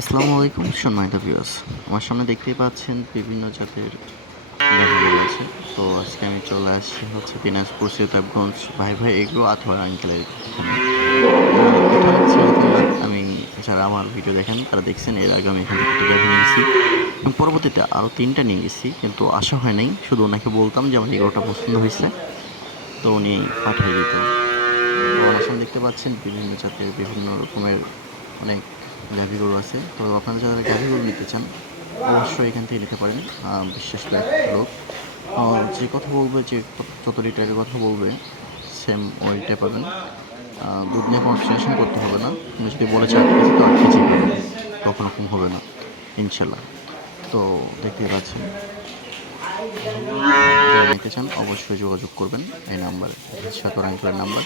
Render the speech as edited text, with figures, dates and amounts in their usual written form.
আসসালামু আলাইকুম সম্মানিত ভিউয়ার্স। আমার সামনে দেখতেই পাচ্ছেন বিভিন্ন জাতের গাভীগরু আছে। তো আজকে আমি চলে আসছি হচ্ছে দিনাজপুর সিতাবগঞ্জ ভাই এগ্রো আনোয়ার আঙ্কেলের এখানে। এটা হচ্ছে আলহামদুলিল্লাহ আমি যারা আমার ভিডিও দেখেন তারা দেখছেন এর আগে আমি এখান থেকে একটা গাভী নিয়ে গেছি এবং পরবর্তীতে আরও ৩ টা নিয়ে গেছি কিন্তু আসা হয় নাই। শুধু ওনাকে বলতাম যে আমার এগ্রোটা পছন্দ হইছে, তো উনি পাঠিয়ে দিত। তো আমার সামনে দেখতে পাচ্ছেন বিভিন্ন জাতের বিভিন্ন রকমের অনেক গাভী গরু আছে। তো আপনারা যারা গাভী গরু নিতে চান অবশ্যই এখান থেকে নিতে পারেন। বিশ্বস্ত একটা লোক যে কথা বলবে, যে যত লিটারের কথা বলবে সেম ওইটাই পাবেন। দুধ নিয়ে কোনো টেনশন করতে হবে না। উনি যদি বলে ৪ কেজি তো ৮ কেজি পাবেন, কখনো কম হবে না ইনশাল্লাহ। তো দেখতেই পাচ্ছেন, যারা নিতে চান অবশ্যই যোগাযোগ করবেন এই নাম্বারে, সাতর আঙ্কেলের নাম্বার।